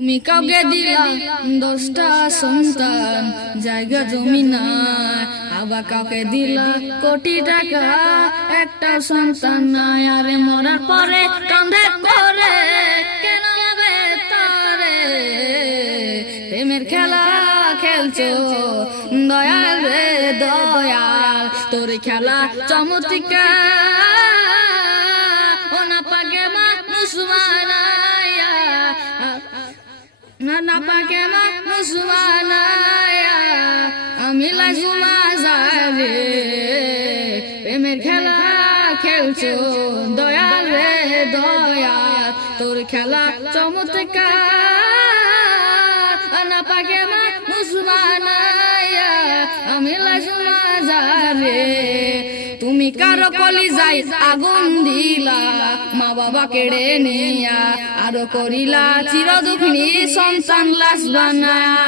তুমি কাউকে দিলা? দশটা সন্তান জায়গা জমি নাই আবার কাউকে দিলা? কোটি টাকা। একটা সন্তান নাই আরে মরার পরে কান্দে করে। কেন তারে? প্রেমের খেলা খেলছো। দয়াল রে দয়াল তোর খেলা চমৎকার। না পাকে মানুষ বানায়া আমি লাজুমা যাবে প্রেমের খেলা খেলছো, দয়াল রে দয়াল, তোর খেলা চমৎকার। না পাকে মানুষ বানায়া আমি লাজুমা যাবে তুমি কারও কলি যাই আগুন দিলা। মা বাবা কেড়ে নিয়া আরও করিলা চির দুঃখিনী সন্তান লাশ বানায়া।